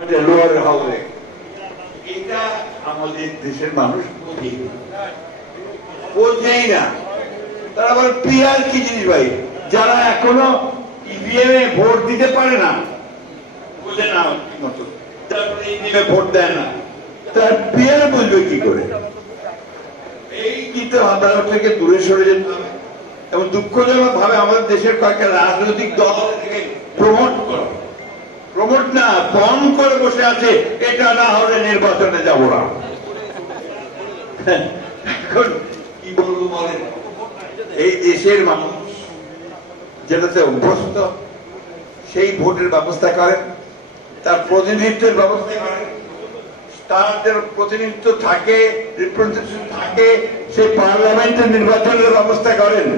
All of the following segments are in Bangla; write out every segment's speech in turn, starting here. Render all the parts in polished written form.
হবে, এটা আমাদের দেশের মানুষ বোঝেই না। তারা আবার পিয়ার কি জিনিস ভাই, যারা এখনো ইভিএম এ ভোট দিতে পারে না, বোঝে না মতো, তারপরে ইভিএম ভোট দেয় না, তার পিয়ার বুঝবে কি করে? এই কিন্তু আদালত থেকে দূরে সরে যেতে হবে। এবং দুঃখজনক ভাবে আমাদের দেশের কয়েকটা রাজনৈতিক দল থেকে প্রমোট না বন করে বসে আছে, এটা না হলে নির্বাচনে যাব না। এখন কি বলবো বলেন, এই দেশের মানুষ যেটাতে অভ্যস্ত সেই ভোটের ব্যবস্থা করেন, তার প্রতিনিধিত্বের ব্যবস্থা করেন, তাদের প্রতিনিধিত্ব থাকে, রিপ্রেজেন্টেশন থাকে, সেই পার্লামেন্টের নির্বাচনের ব্যবস্থা করেন,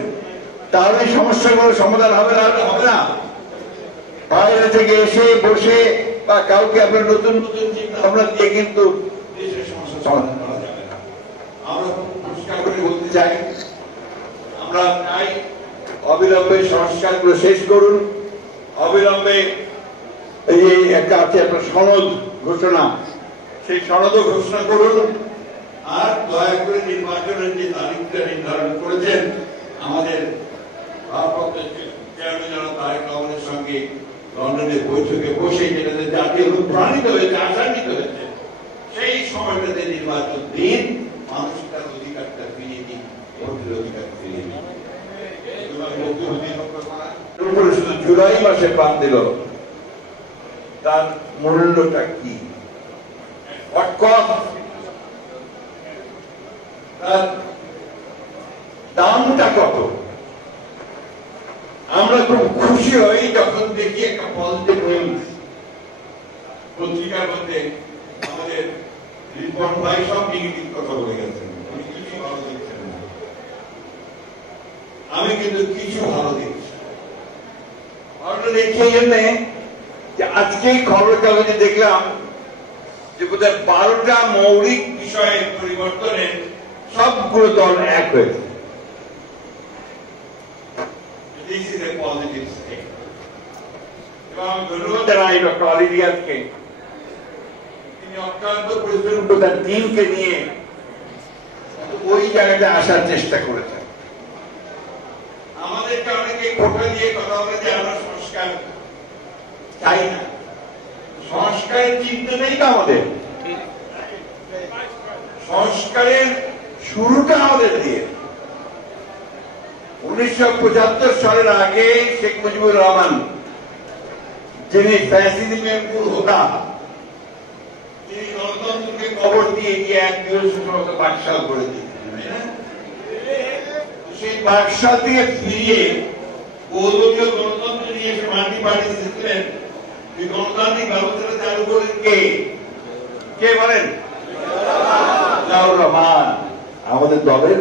তাহলে সমস্যাগুলো সমাধান হবে না। বাইরে থেকে এসে বসে বা কাউকে আপনার নতুন নতুন চিন্তা ভাবনা দিয়ে কিন্তু দেশের সমস্যা সমাধান করা যাবে না। আমরা পরিষ্কার করে বলতে চাই, আমরা চাই অবিলম্বে সংস্কারগুলো শেষ করুন, অবিলম্বে এই একটা আছে আপনার সনদ ঘোষণা, সেই সনদও ঘোষণা করুন। আর দয়া করে নির্বাচনের যে তারিখটা নির্ধারণ করেছেন আমাদের ভারপ্রাপ্ত চেয়ারম্যান জনাব তারেক রহমানের সঙ্গে লন্ডনের বৈঠকে বসে, যেটাতে জাতীয় অনুপ্রাণিত হয়েছে, আশান্বিত হয়েছে, সেই সময়টাতে নির্বাচন দিন, মানুষ তার অধিকারটা ফিরিয়ে দিন, ভোটের অধিকার ফিরিয়ে দিন। শুধু জুলাই মাসে পান দিল, তার মূল্যটা কি, তার দামটা কত? আমরা খুব খুশি হই যখন দেখি একটা পজিটিভ নিউজ পত্রিকার মধ্যে আমাদের রিপোর্ট ভাই সব নেগেটিভ কথা বলে গেছেন, কিছু ভালো দেখছেন না। আমি কিন্তু কিছু ভালো দেখছি। ভালো দেখি এই জন্য যে আজকেই খবরের কাগজে দেখলাম যে বোধহয় 12টা মৌলিক বিষয়ের পরিবর্তনে সবগুলো দল এক হয়েছে। This is a positive step. এবং ধন্যবাদ জানাই ডক্টর আলী রিয়াজকে, তিনি অত্যন্ত পরিশ্রম করে তার টিমকে নিয়ে ওই জায়গাটা আসার চেষ্টা করেছেন। আমাদেরকে অনেকে খোটা দিয়ে কথা বলে যে আমরা সংস্কার চাই না, সংস্কারের চিন্তা নেই তো আমাদের, সংস্কারের শুরুটা আমাদের দিয়ে। 1975 সালের আগে শেখ মুজিবুর রহমান, যিনি ফ্যাসিজমের মূল হোতা, তিনি গণতন্ত্রকে কবর দিয়ে গিয়ে এক দিবসের মতো বাকশাল করে দিয়েছিলেন। সেই বাকশাল থেকে ফিরিয়ে বহুদলীয় গণতন্ত্র নিয়ে এসে মাল্টি পার্টি সিস্টেম, এই গণতান্ত্রিক ব্যবস্থাটা চালু করেন কে বলেন? জিয়াউর রহমান, আমাদের দলের